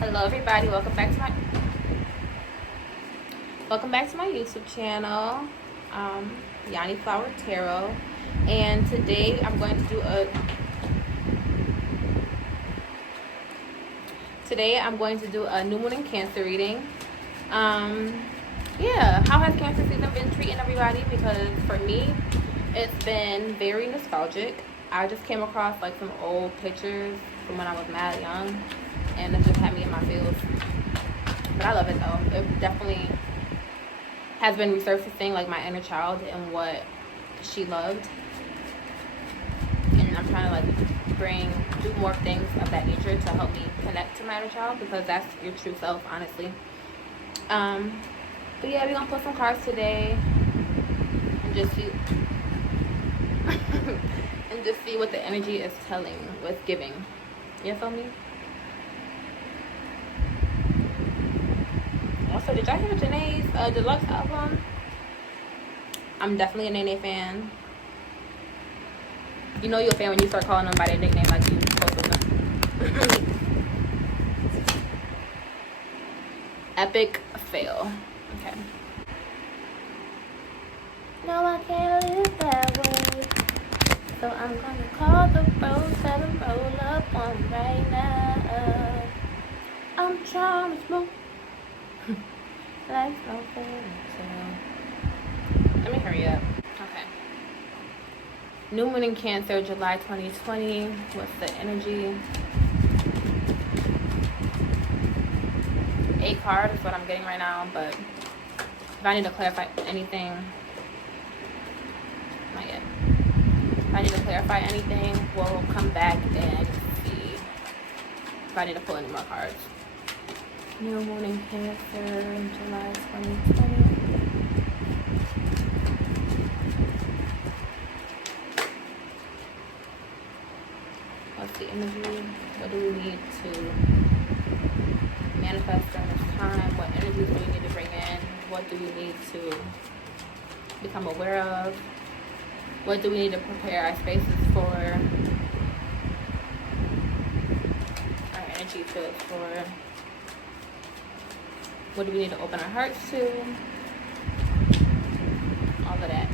Hello everybody, welcome back to my YouTube channel, Yanni Flower Tarot. And today I'm going to do a new moon in Cancer reading. Yeah, how has Cancer season been treating everybody? Because for me, it's been very nostalgic. I just came across like some old pictures from when I was mad young, and it just had me in my feels. But I love it though. It definitely has been resurfacing like my inner child and what she loved. And I'm trying to like do more things of that nature to help me connect to my inner child, because that's your true self, honestly. But yeah, we're gonna pull some cards today and just see and just see what the energy is giving. You feel me? Also, did y'all hear Janae's deluxe album? I'm definitely a Nene fan. You know you're a fan when you start calling them by their nickname like you supposed to them. Epic fail. Okay. No, I can't live that way. So I'm gonna call the bros, tell them roll up on right now. I'm trying to smoke. Life's no fairy tale. Let me hurry up. Okay. New moon in Cancer, July 2020. What's the energy? 8 cards is what I'm getting right now, but if I need to clarify anything, not yet. If I need to clarify anything, we'll come back and see if I need to pull any more cards. New moon in Cancer, July 2020. What's the energy? What do we need to manifest during this time? What energies do we need to bring in? What do we need to become aware of? What do we need to prepare our spaces for? Our energy field for? What do we need to open our hearts to? All of that.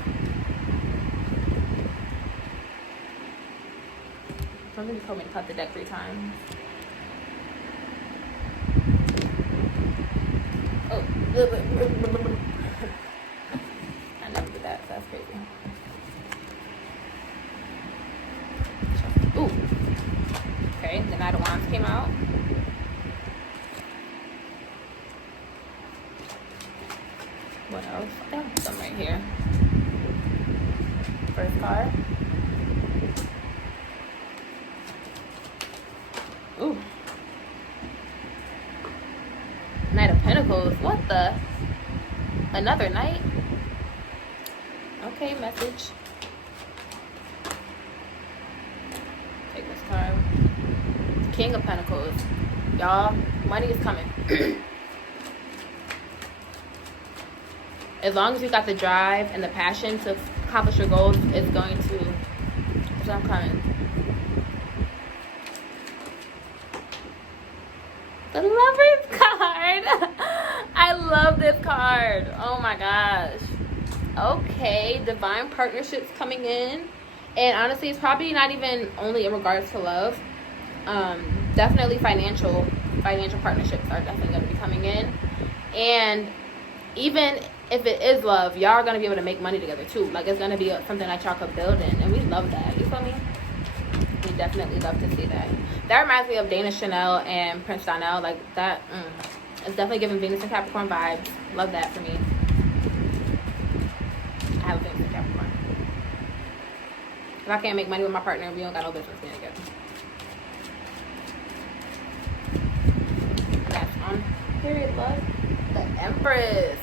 Somebody told me to cut the deck 3 times. Oh. I never did that, so that's crazy. Ooh. Okay, the Knight of Wands came out. What else? I have some right here. First card. Ooh. Knight of Pentacles. What the? Another knight? Okay, message. Take this card. King of Pentacles. Y'all, money is coming. As long as you got the drive and the passion to accomplish your goals, it's going to coming. The Lover's card. I love this card. Oh my gosh. Okay, divine partnerships coming in. And honestly, it's probably not even only in regards to love. Definitely financial partnerships are definitely going to be coming in. And even if it is love, y'all are going to be able to make money together too. Like, it's going to be something that y'all could build in. And we love that. You feel me? We definitely love to see that. That reminds me of Dana Chanel and Prince Donnell. Like, that it's definitely giving Venus and Capricorn vibes. Love that for me. I have a Venus and Capricorn. If I can't make money with my partner, we don't got no business being together. That's on period love. The Empress.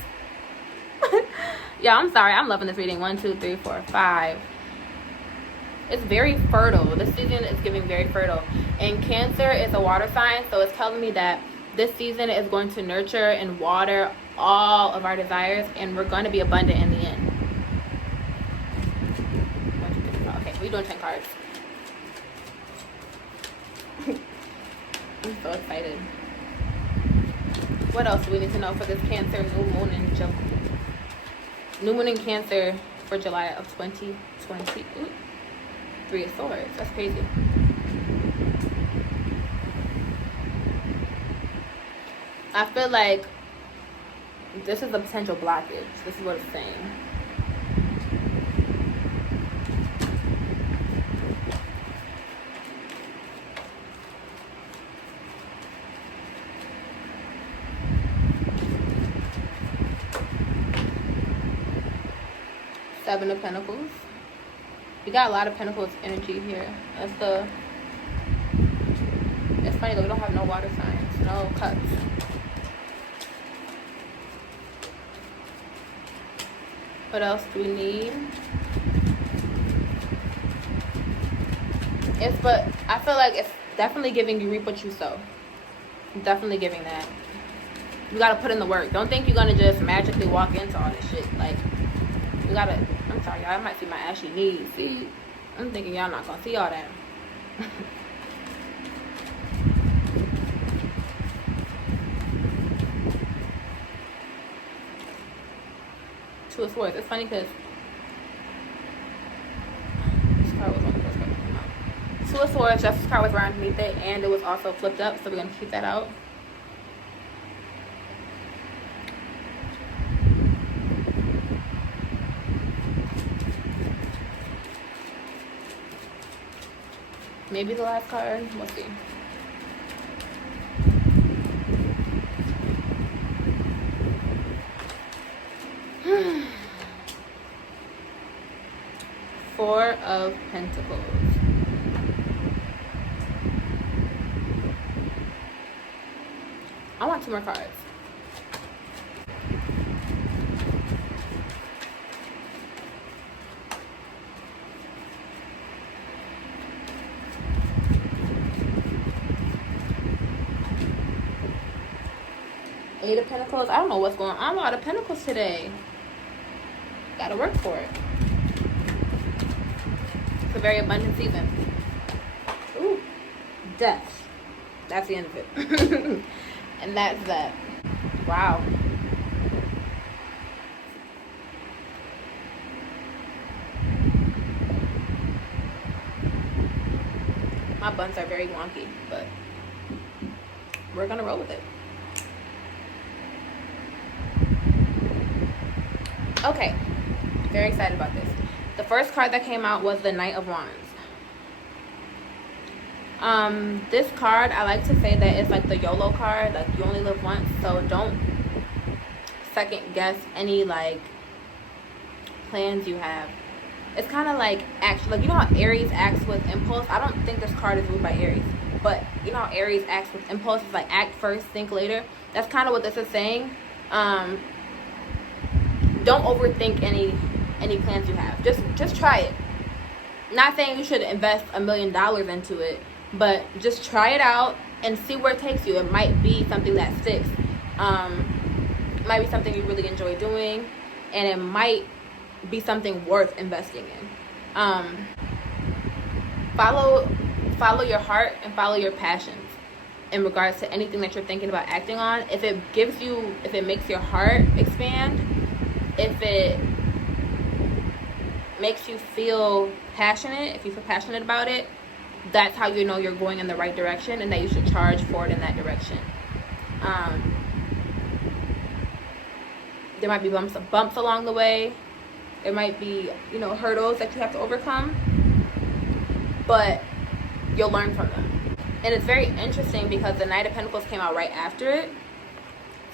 Yeah, I'm sorry. I'm loving this reading. 1, 2, 3, 4, 5. It's very fertile. This season is giving very fertile. And Cancer is a water sign, so it's telling me that this season is going to nurture and water all of our desires, and we're going to be abundant in the end. Okay, we're doing 10 cards. I'm so excited. What else do we need to know for this Cancer new moon in July? New moon in Cancer for July of 2020. Ooh, 3 of Swords. That's crazy. I feel like this is a potential blockage. This is what it's saying. Seven of Pentacles. We got a lot of Pentacles energy here. That's the... It's funny though, we don't have no water signs, no cups. What else do we need? But I feel like it's definitely giving you reap what you sow. Definitely giving that. You gotta put in the work. Don't think you're gonna just magically walk into all this shit. Like, you gotta... I'm sorry, y'all might see my ashy knees. See? I'm thinking y'all not gonna see all that. Two of Swords. It's funny because this card was on the first card. Two of Swords, Justice card was right underneath it, and it was also flipped up, so we're gonna keep that out. Maybe the last card. We'll see. Four of Pentacles. I want 2 more cards. Eight of Pentacles. I don't know what's going on. I'm out of Pentacles today. Gotta work for it. It's a very abundant season. Ooh. Death. That's the end of it. And that's that. Wow. My buns are very wonky, but we're gonna roll with it. Okay, very excited about this. The first card that came out was the Knight of Wands. This card, I like to say that it's like the YOLO card, like you only live once, so don't second guess any like plans you have. It's kind of like actually, like you know how Aries acts with impulse. I don't think this card is ruled by Aries, but you know how Aries acts with impulse. It's like act first, think later. That's kind of what this is saying. Don't overthink any plans you have. Just try it. Not saying you should invest $1 million into it, but just try it out and see where it takes you. It might be something that sticks. It might be something you really enjoy doing, and it might be something worth investing in. Follow your heart and follow your passions in regards to anything that you're thinking about acting on. If it makes your heart expand, if it makes you feel passionate, if you feel passionate about it, that's how you know you're going in the right direction and that you should charge forward in that direction. There might be bumps along the way. There might be, hurdles that you have to overcome, but you'll learn from them. And it's very interesting because the Knight of Pentacles came out right after it.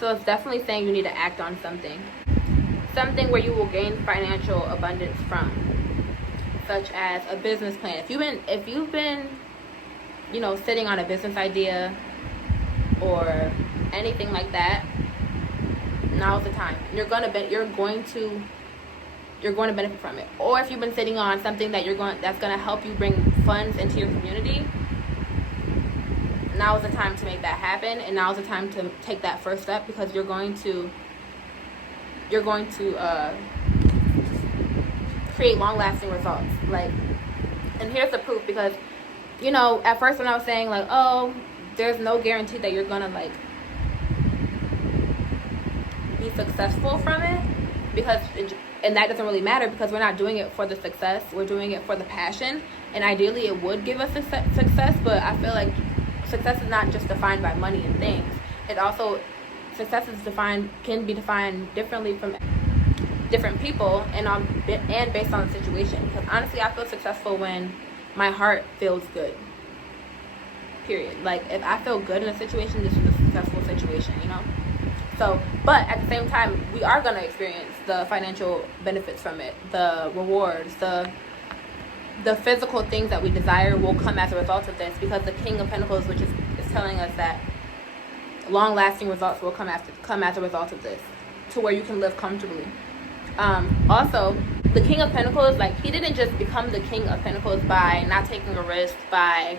So it's definitely saying you need to act on something. Something where you will gain financial abundance from, such as a business plan. If you've been sitting on a business idea or anything like that, now's the time. You're going to benefit from it. Or if you've been sitting on something that that's going to help you bring funds into your community, now is the time to make that happen, and now is the time to take that first step, because you're going to create long-lasting results. And here's the proof, because at first when I was saying oh, there's no guarantee that you're gonna be successful from it, and that doesn't really matter because we're not doing it for the success. We're doing it for the passion, and ideally it would give us success, but I feel like success is not just defined by money and things. It also, success is can be defined differently from different people and based on the situation. Because honestly, I feel successful when my heart feels good. Period. Like, if I feel good in a situation, this is a successful situation, you know? So, but at the same time, we are going to experience the financial benefits from it, the rewards, the physical things that we desire will come as a result of this, because the King of Pentacles, which is telling us that long-lasting results will come as a result of this, to where you can live comfortably. Also, the King of Pentacles, like, he didn't just become the King of Pentacles by not taking a risk, by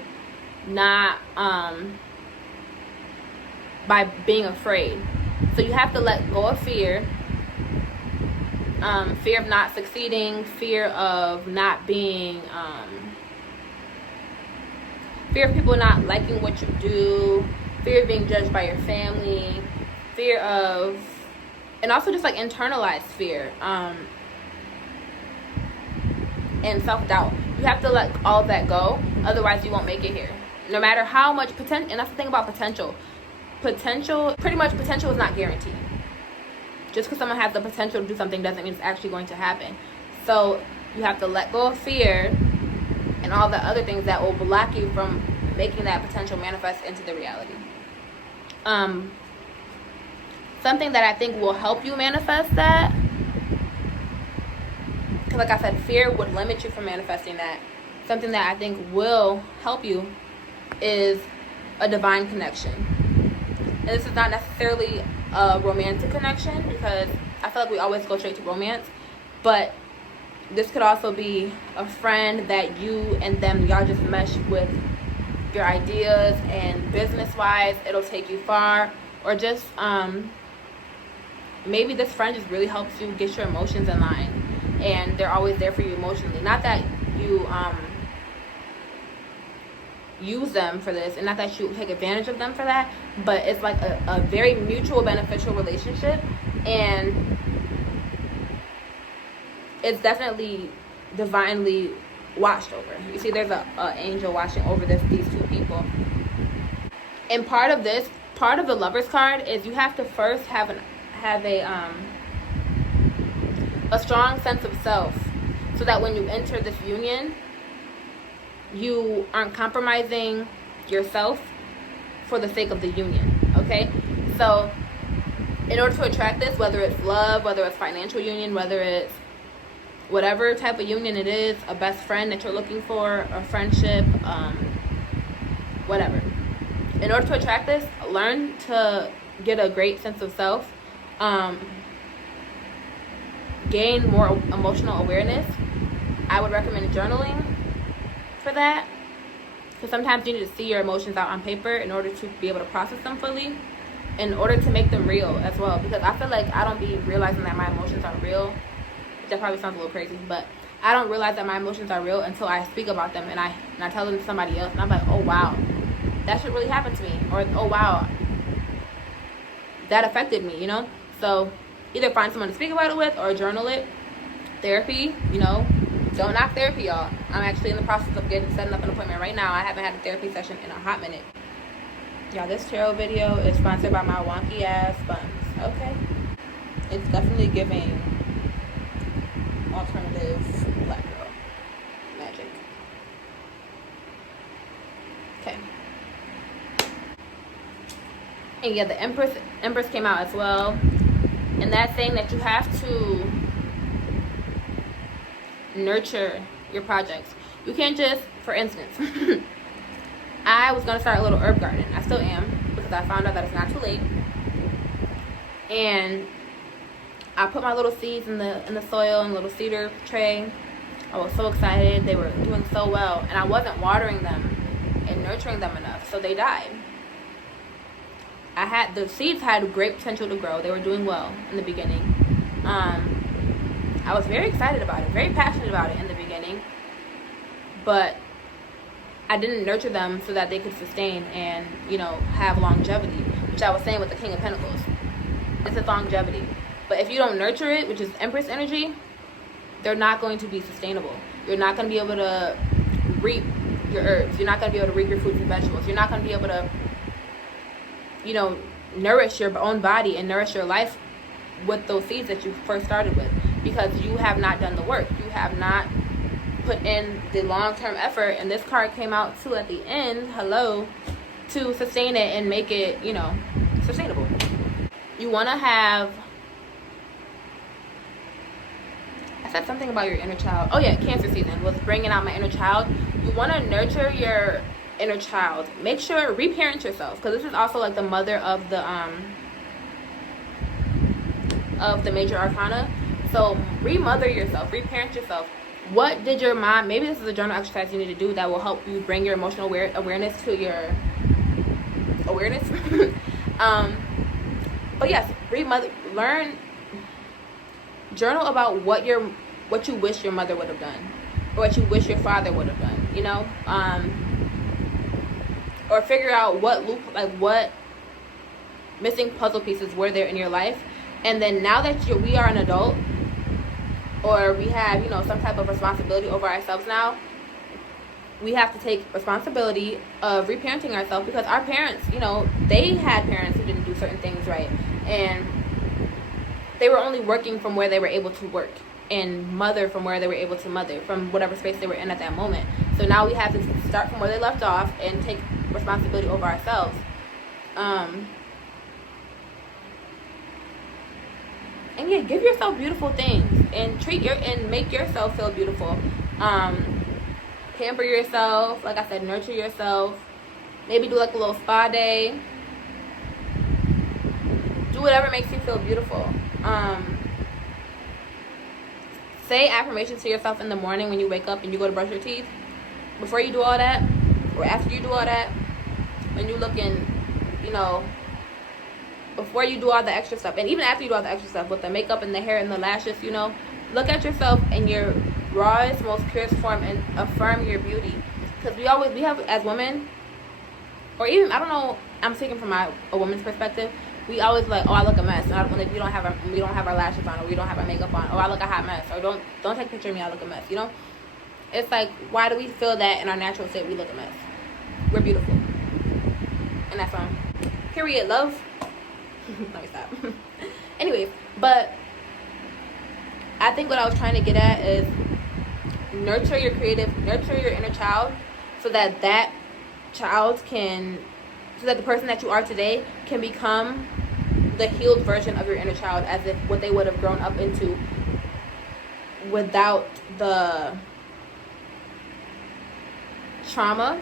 not by being afraid. So you have to let go of fear, fear of not succeeding, fear of not being fear of people not liking what you do, fear of being judged by your family, fear of, and also just like internalized fear, and self-doubt. You have to let all of that go, otherwise you won't make it here. No matter how much potential, and that's the thing about potential. Pretty much potential is not guaranteed. Just because someone has the potential to do something doesn't mean it's actually going to happen. So you have to let go of fear and all the other things that will block you from making that potential manifest into the reality. Something that I think will help you manifest that, because like I said, fear would limit you from manifesting that. Something that I think will help you is a divine connection. And this is not necessarily a romantic connection, because I feel like we always go straight to romance, but this could also be a friend that you and them, y'all just mesh with your ideas, and business wise it'll take you far, or just maybe this friend just really helps you get your emotions in line, and they're always there for you emotionally. Not that you use them for this, and not that you take advantage of them for that, but it's like a very mutual beneficial relationship, and it's definitely divinely watched over. You see, there's a angel watching over these two people. And part of the Lovers card is you have to first have a strong sense of self, so that when you enter this union, you aren't compromising yourself for the sake of the union. Okay, so in order to attract this, whether it's love, whether it's financial union, whether it's whatever type of union it is, a best friend that you're looking for, a friendship, whatever. In order to attract this, learn to get a great sense of self, gain more emotional awareness. I would recommend journaling for that, because sometimes you need to see your emotions out on paper in order to be able to process them fully, in order to make them real as well. Because I feel like I don't be realizing that my emotions are real. That probably sounds a little crazy, but I don't realize that my emotions are real until I speak about them, and I tell them to somebody else, and I'm like, oh wow, that shit really happened to me, or oh wow, that affected me, you know. So either find someone to speak about it with, or journal it. Therapy, you know, don't knock therapy, y'all. I'm actually in the process of setting up an appointment right now. I haven't had a therapy session in a hot minute. Y'all, this tarot video is sponsored by my wonky ass buns. Okay, it's definitely giving alternative black girl magic. Okay. And yeah, the Empress came out as well. And that's saying that you have to nurture your projects. You can't just, for instance, I was going to start a little herb garden. I still am, because I found out that it's not too late. And I put my little seeds in the soil in a little cedar tray. I was so excited. They were doing so well, and I wasn't watering them and nurturing them enough, so they died. The seeds had great potential to grow. They were doing well in the beginning. I was very excited about it, very passionate about it in the beginning, but I didn't nurture them so that they could sustain and, you know, have longevity, which I was saying with the King of Pentacles. It's a longevity. But if you don't nurture it, which is Empress energy, they're not going to be sustainable. You're not going to be able to reap your herbs. You're not going to be able to reap your fruits and vegetables. You're not going to be able to, you know, nourish your own body and nourish your life with those seeds that you first started with, because you have not done the work. You have not put in the long-term effort. And this card came out too at the end, hello, to sustain it and make it, you know, sustainable. You want to have, I said something about your inner child. Oh yeah, Cancer season was bringing out my inner child. You want to nurture your inner child. Make sure, reparent yourself, because this is also like the mother of the major arcana. So remother yourself, reparent yourself. What did your mom, maybe this is a journal exercise you need to do that will help you bring your emotional awareness to your awareness. But yes, learn, journal about what you wish your mother would have done, or what you wish your father would have done, you know, or figure out what missing puzzle pieces were there in your life. And then now that we are an adult, or we have, you know, some type of responsibility over ourselves now, we have to take responsibility of reparenting ourselves, because our parents, you know, they had parents who didn't do certain things right, and they were only working from where they were able to work, and mother from where they were able to mother, from whatever space they were in at that moment. So now we have to start from where they left off and take responsibility over ourselves. And yeah, give yourself beautiful things, and and make yourself feel beautiful. Pamper yourself, like I said, nurture yourself. Maybe do like a little spa day. Do whatever makes you feel beautiful. Say affirmations to yourself in the morning when you wake up and you go to brush your teeth. Before you do all that, or after you do all that, when you looking, you know, before you do all the extra stuff, and even after you do all the extra stuff with the makeup and the hair and the lashes, you know, look at yourself in your rawest, most purest form and affirm your beauty. Because we have, as women, or even, I don't know, I'm speaking from a woman's perspective, we always like, oh, I look a mess, and we don't have our lashes on, or we don't have our makeup on, or I look a hot mess, or don't take a picture of me, I look a mess, you know. It's like, why do we feel that in our natural state we look a mess? We're beautiful, and that's on period. Love. Let me stop. Anyways, but I think what I was trying to get at is nurture your inner child, so that the person that you are today can become the healed version of your inner child, as if what they would have grown up into without the trauma.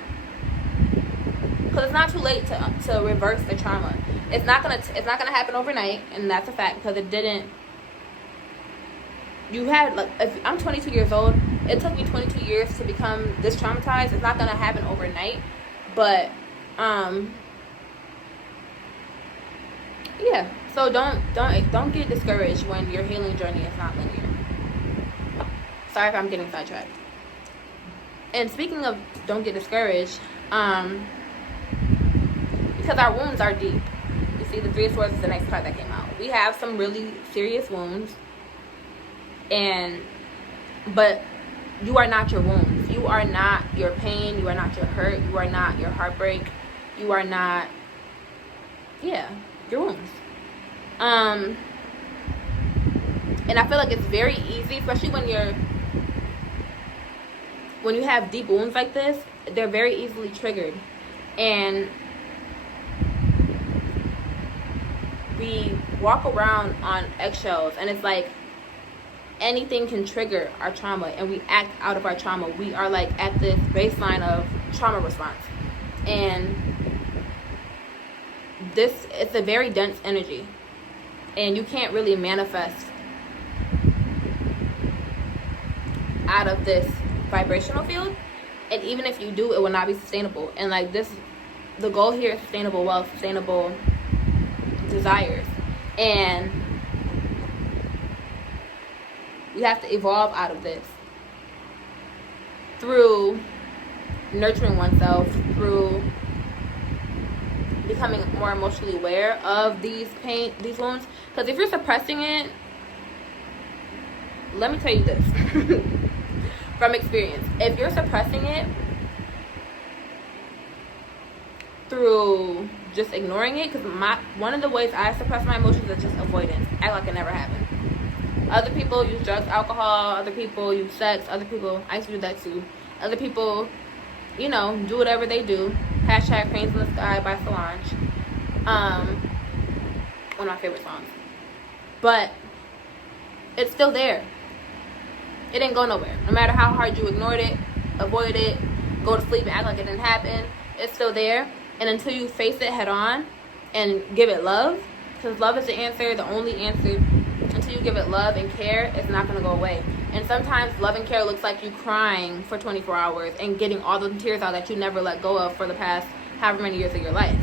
Because it's not too late to reverse the trauma. It's not gonna happen overnight, and that's a fact, because it didn't. You had, like, if I'm 22 years old, it took me 22 years to become this traumatized. It's not gonna happen overnight, but yeah. So don't get discouraged when your healing journey is not linear. Sorry if I'm getting sidetracked. And speaking of don't get discouraged, because our wounds are deep. You see, the Three of Swords is the next card that came out. We have some really serious wounds, but you are not your wounds. You are not your pain. You are not your hurt. You are not your heartbreak. You are not, your wounds. And I feel like it's very easy, especially when you have deep wounds like this, they're very easily triggered. And we walk around on eggshells, and it's like anything can trigger our trauma, and we act out of our trauma. We are like at this baseline of trauma response, and it's a very dense energy, and you can't really manifest out of this vibrational field. And even if you do, it will not be sustainable. And like this, the goal here is sustainable wealth, sustainable desires, and we have to evolve out of this through nurturing oneself, through becoming more emotionally aware of these wounds. Because if you're suppressing it, let me tell you this from experience. If you're suppressing it through just ignoring it, because one of the ways I suppress my emotions is just avoidance. Act like it never happened. Other people use drugs, alcohol. Other people use sex. Other people, I used to do that too. Other people, you know, do whatever they do. Hashtag Cranes in the Sky by Solange. One of my favorite songs. But it's still there. It didn't go nowhere. No matter how hard you ignored it, avoid it, go to sleep and act like it didn't happen, it's still there. And until you face it head on and give it love, because love is the answer, the only answer. Until you give it love and care, it's not going to go away. And sometimes love and care looks like you crying for 24 hours and getting all the tears out that you never let go of for the past however many years of your life.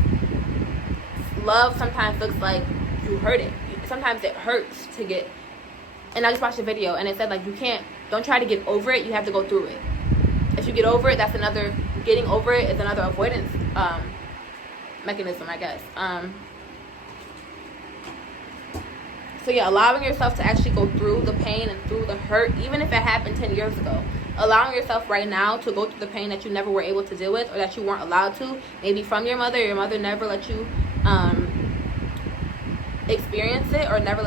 Love sometimes looks like you hurt it. Sometimes it hurts to get. And I just watched a video and it said, like, don't try to get over it, you have to go through it. If you get over it, getting over it is another avoidance mechanism, I guess. So yeah, allowing yourself to actually go through the pain and through the hurt, even if it happened 10 years ago. Allowing yourself right now to go through the pain that you never were able to deal with, or that you weren't allowed to, maybe from your mother never let you experience it, or never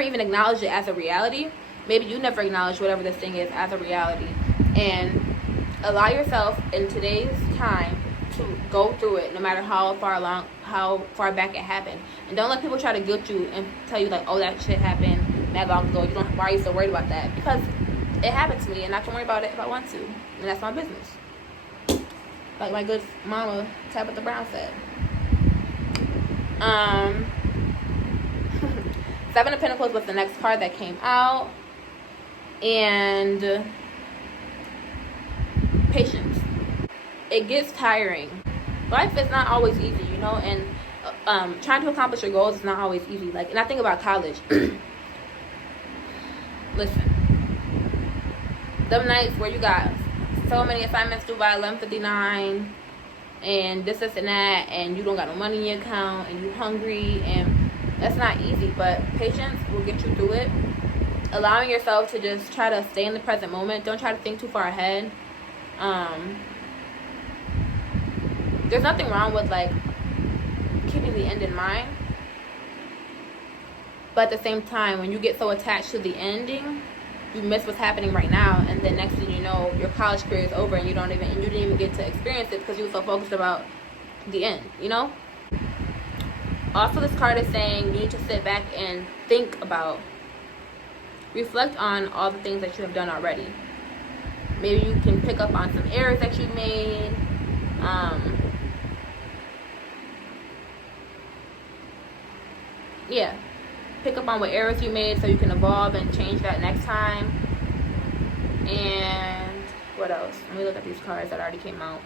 even acknowledge it as a reality. Maybe you never acknowledged whatever this thing is as a reality. And allow yourself in today's time to go through it, no matter how far back it happened. And don't let people try to guilt you and tell you, like, oh, that shit happened that long ago. Why are you so worried about that? Because it happened to me, and I can worry about it if I want to, and that's my business. Like my good mama Tabitha Brown said. Seven of Pentacles was the next card that came out, and patience. It gets tiring. Life is not always easy, you know, and trying to accomplish your goals is not always easy. Like, and I think about college. Listen, them nights where you got so many assignments due by 11:59, and this and that, and you don't got no money in your account, and you hungry, and that's not easy. But patience will get you through it. Allowing yourself to just try to stay in the present moment. Don't try to think too far ahead. There's nothing wrong with, like, keeping the end in mind. But at the same time, when you get so attached to the ending, you miss what's happening right now. And then next thing you know, your college career is over, and you didn't even get to experience it because you were so focused about the end, you know? Also, this card is saying you need to sit back and reflect on all the things that you have done already. Maybe you can pick up on some errors that you made. Yeah, pick up on what errors you made so you can evolve and change that next time. And what else? Let me look at these cards that already came out.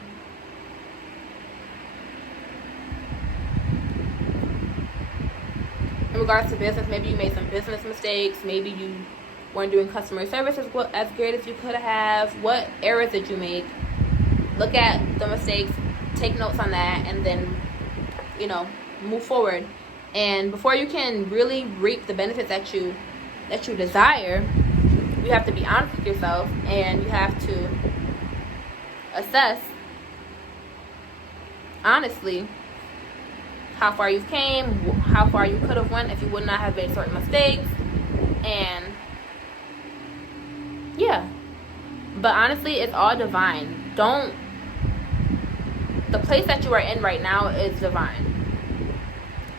In regards to business, maybe you made some business mistakes. Maybe you weren't doing customer service as great as you could have. What errors did you make? Look at the mistakes, take notes on that, and then, you know, move forward. And before you can really reap the benefits that you desire, you have to be honest with yourself, and you have to assess honestly how far you came, how far you could have went if you would not have made certain mistakes. And yeah, but honestly, it's all divine. The place that you are in right now is divine.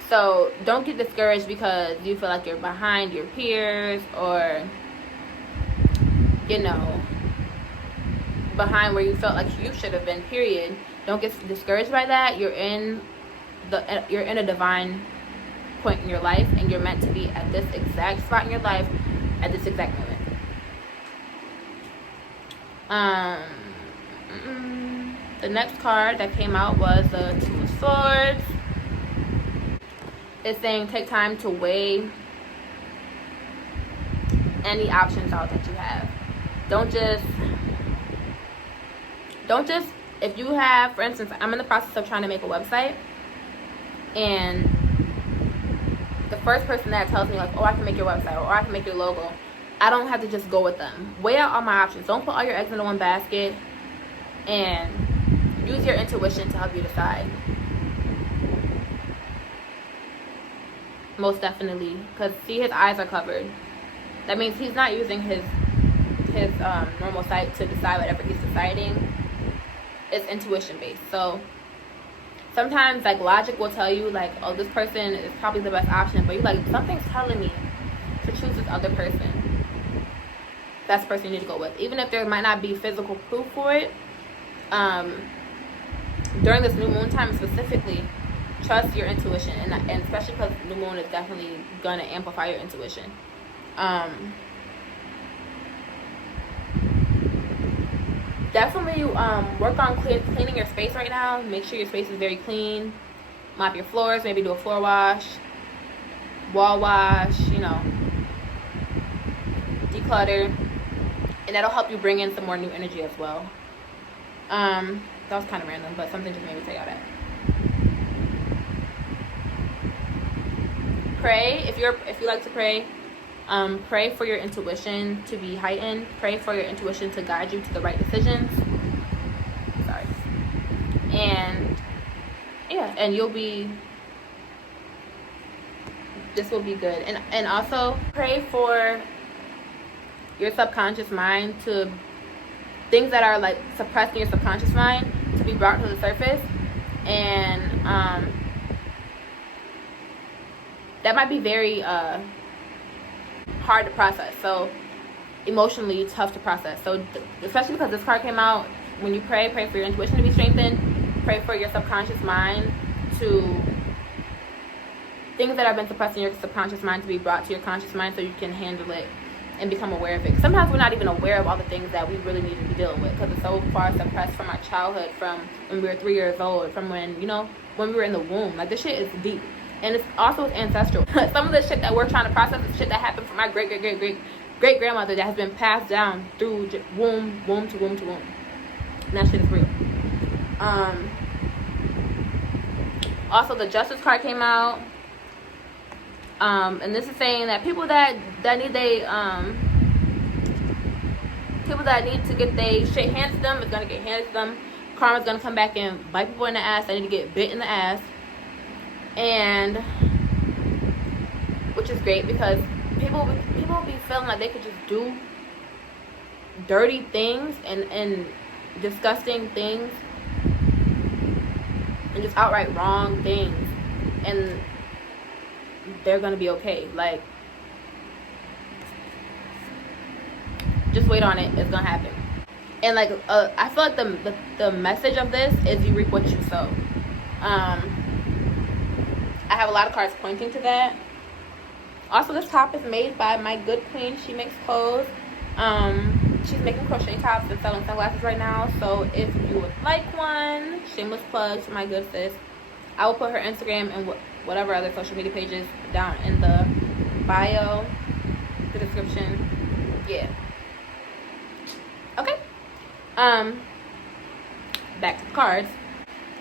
So don't get discouraged because you feel like you're behind your peers, or, you know, behind where you felt like you should have been, period. Don't get discouraged by that. You're in a divine point in your life, and you're meant to be at this exact spot in your life at this exact moment. The next card that came out was the Two of Swords. It's saying take time to weigh any options out that you have. Don't just if you have, for instance, I'm in the process of trying to make a website, and the first person that tells me like, oh, I can make your website, or I can make your logo, I don't have to just go with them. Weigh out all my options. Don't put all your eggs into one basket, and use your intuition to help you decide. Most definitely, because see, his eyes are covered. That means he's not using his normal sight to decide whatever he's deciding. It's intuition based. So sometimes like logic will tell you like, oh, this person is probably the best option, but you're like, something's telling me to choose this other person. That's the person you need to go with, even if there might not be physical proof for it. During this new moon time specifically, trust your intuition, and especially because new moon is definitely gonna amplify your intuition. Definitely work on cleaning your space right now. Make sure your space is very clean. Mop your floors, maybe do a floor wash, wall wash, you know, declutter, and that'll help you bring in some more new energy as well. That was kind of random, but something just made me tell y'all that. Pray if you like to pray. Pray for your intuition to be heightened. Pray for your intuition to guide you to the right decisions. Sorry. And yeah, and this will be good. And also pray for your subconscious mind to, things that are like suppressed in your subconscious mind to be brought to the surface. And that might be very hard to process, so emotionally tough to process. So especially because this card came out, when you pray for your intuition to be strengthened, pray for your subconscious mind to, things that have been suppressed in your subconscious mind to be brought to your conscious mind so you can handle it and become aware of it. Sometimes we're not even aware of all the things that we really need to be dealing with because it's so far suppressed from our childhood, from when we were 3 years old, from when, you know, when we were in the womb. Like, this shit is deep. And it's also ancestral. Some of the shit that we're trying to process is shit that happened from my great grandmother that has been passed down through womb to womb to womb. And that shit is real. Also, the Justice card came out. And this is saying that people that need to get their shit handed to them is gonna get handed to them. Karma's gonna come back and bite people in the ass. They need to get bit in the ass. And which is great because people be feeling like they could just do dirty things and disgusting things and just outright wrong things, and they're gonna be okay. Like, just wait on it, it's gonna happen. And like I feel like the message of this is you reap what you sow. I have a lot of cards pointing to that. Also, this top is made by my good queen. She makes clothes. She's making crochet tops and selling sunglasses right now. So if you would like one, shameless plug to my good sis, I will put her Instagram and whatever other social media pages down in the bio, the description. Yeah. Okay. Back to the cards.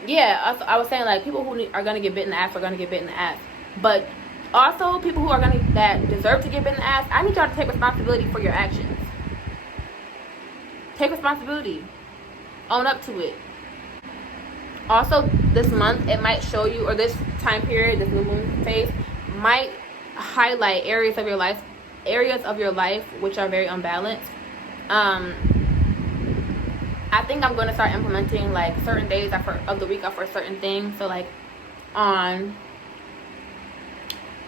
Yeah, I was saying, like, people who are gonna get bit in the ass are gonna get bit in the ass, but also people who are that deserve to get bit in the ass, I need y'all to take responsibility for your actions. Take responsibility. Own up to it. Also, this month it might show you, or this time period, this new moon phase might highlight areas of your life which are very unbalanced. I think I'm going to start implementing like certain days of the week are for certain things. So like on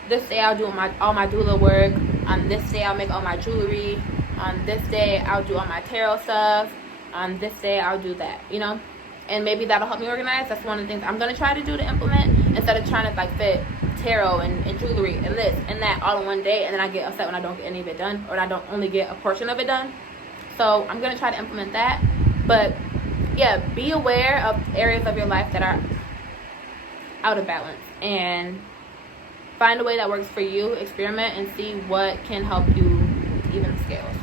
this day I'll do all my doula work. On this day I'll make all my jewelry. On this day I'll do all my tarot stuff. On this day I'll do that, you know. And maybe that'll help me organize. That's one of the things I'm going to try to do to implement, instead of trying to like fit tarot and jewelry and this and that all in one day, and then I get upset when I don't get any of it done, or I don't only get a portion of it done. So I'm going to try to implement that. But yeah, be aware of areas of your life that are out of balance and find a way that works for you. Experiment and see what can help you even the scales.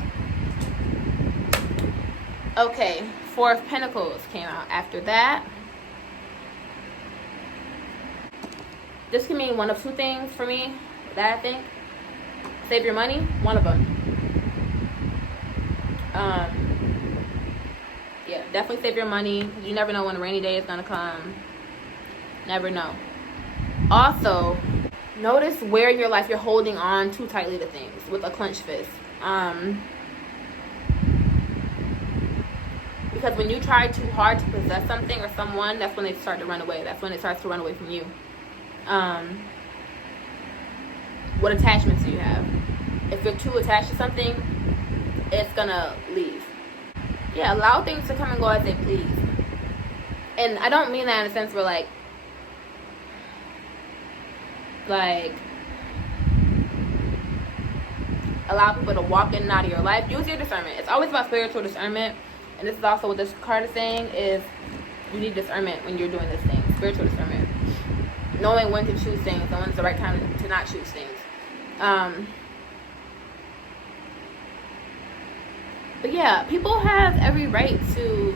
Okay, Four of Pentacles came out after that. This can mean one of two things for me, that I think. Save your money, one of them. Yeah, definitely save your money. You never know when a rainy day is gonna come. Never know. Also, notice where in your life you're holding on too tightly to things with a clenched fist. Because when you try too hard to possess something or someone, that's when they start to run away. That's when it starts to run away from you. What attachments do you have? If you're too attached to something, it's gonna leave. Yeah, allow things to come and go as they please. And I don't mean that in a sense where like allow people to walk in and out of your life. Use your discernment. It's always about spiritual discernment. And this is also what this card is saying, is you need discernment when you're doing this thing. Spiritual discernment. Knowing when to choose things and when's the right time to not choose things. But yeah, people have every right to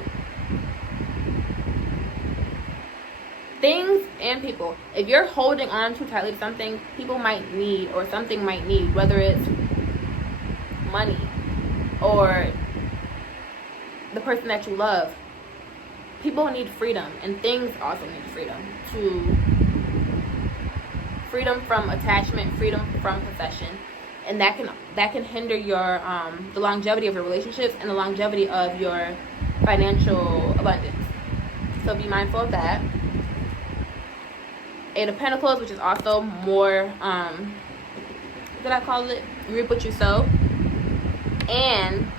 things and people. If you're holding on too tightly to something, people might need, or something might need, whether it's money or the person that you love. People need freedom, and things also need freedom. Freedom from attachment, freedom from possession, and that can hinder your the longevity of your relationships and the longevity of your financial abundance. So be mindful of that. Eight of Pentacles, which is also more what did I call it? You reap what you sow. And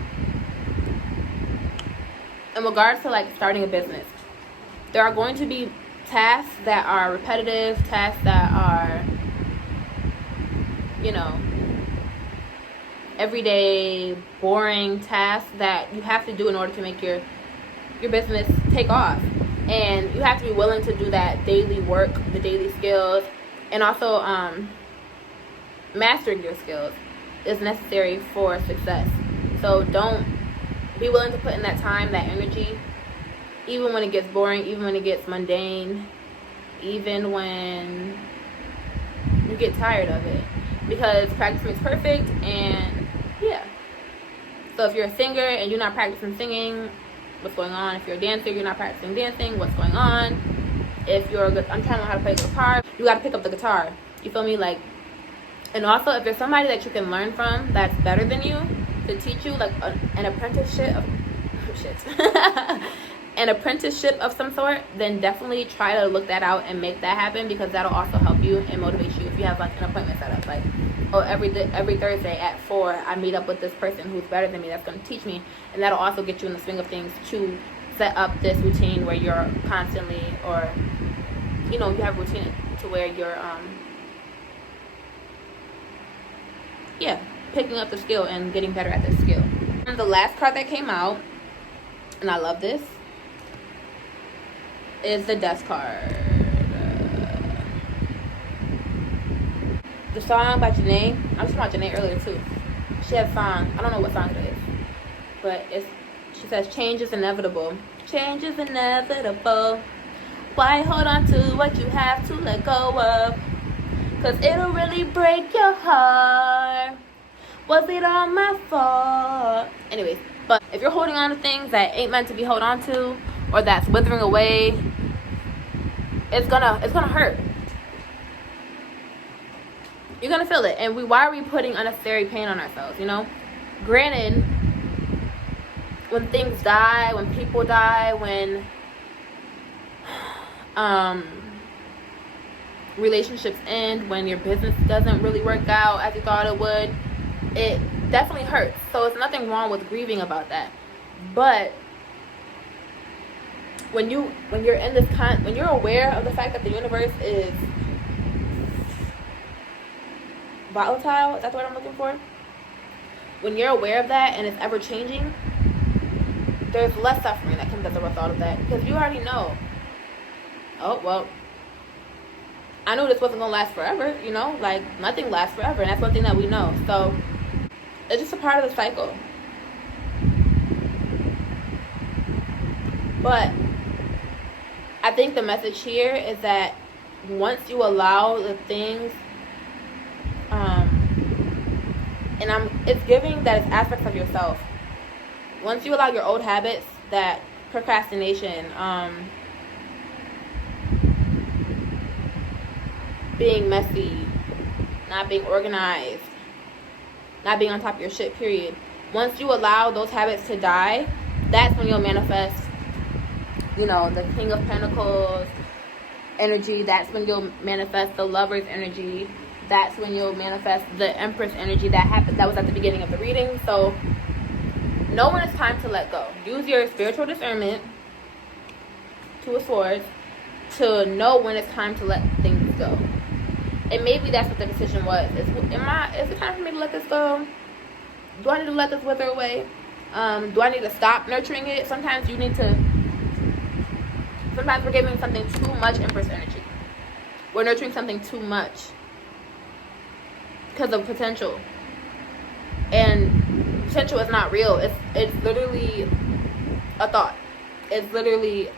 in regards to like starting a business, there are going to be tasks that are repetitive, tasks that are, you know, everyday boring tasks that you have to do in order to make your business take off. And you have to be willing to do that daily work, the daily skills, and also mastering your skills is necessary for success. So don't be willing to put in that time, that energy, even when it gets boring, even when it gets mundane, even when you get tired of it. Because practice makes perfect, and yeah. So if you're a singer and you're not practicing singing, what's going on? If you're a dancer, you're not practicing dancing, what's going on? If you're I'm trying to learn how to play the guitar, you got to pick up the guitar. You feel me? Like, and also if there's somebody that you can learn from that's better than you to teach you, like an apprenticeship of an apprenticeship of some sort, then definitely try to look that out and make that happen, because that'll also help you and motivate you. If you have like an appointment set up, like, oh, every Thursday at 4 I meet up with this person who's better than me that's going to teach me, and that'll also get you in the swing of things to set up this routine where you're constantly, or you know, you have a routine to where you're picking up the skill and getting better at this skill. And the last card that came out, and I love this, is the Death card. The song by Janae, I was talking about Janae earlier too. She has a song, I don't know what song it is, but she says, change is inevitable. Change is inevitable. Why hold on to what you have to let go of? Cause it'll really break your heart. Was it all my fault? Anyways, but if you're holding on to things that ain't meant to be held on to, or that's withering away, it's gonna hurt. You're gonna feel it. And why are we putting unnecessary pain on ourselves, you know? Granted, when things die, when people die, when relationships end, when your business doesn't really work out as you thought it would, it definitely hurts. So it's nothing wrong with grieving about that. But when you're in this when you're aware of the fact that the universe is volatile, is that the word I'm looking for? When you're aware of that and it's ever changing, there's less suffering that comes as a result of that, because you already know, oh well, I knew this wasn't gonna last forever, you know, like nothing lasts forever, and that's one thing that we know. So it's just a part of the cycle. But I think the message here is that once you allow the things, it's giving that it's aspects of yourself. Once you allow your old habits, that procrastination, being messy, not being organized, not being on top of your shit, period. Once you allow those habits to die, that's when you'll manifest, you know, the King of Pentacles energy. That's when you'll manifest the Lover's energy. That's when you'll manifest the Empress energy that happened. That was at the beginning of the reading. So know when it's time to let go. Use your spiritual discernment, Two of Swords, to know when it's time to let things go. And maybe that's what the decision was. Is it time for me to let this go? Do I need to let this wither away? Do I need to stop nurturing it? Sometimes we're giving something too much Empress energy. We're nurturing something too much because of potential. And potential is not real. It's literally a thought. It's literally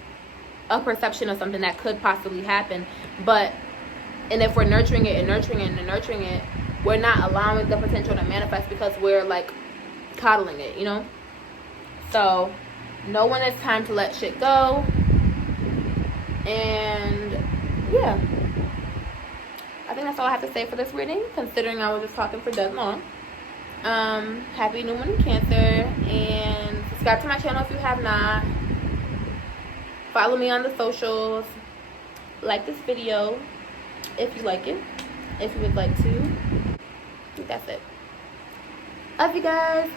a perception of something that could possibly happen. And if we're nurturing it and nurturing it and nurturing it, we're not allowing the potential to manifest because we're like coddling it, you know? So know when it's time to let shit go. And yeah, I think that's all I have to say for this reading, considering I was just talking for dead long. Happy new moon in Cancer, and subscribe to my channel if you have not. Follow me on the socials. Like this video if you like it, if you would like to. I think that's it. Love you guys.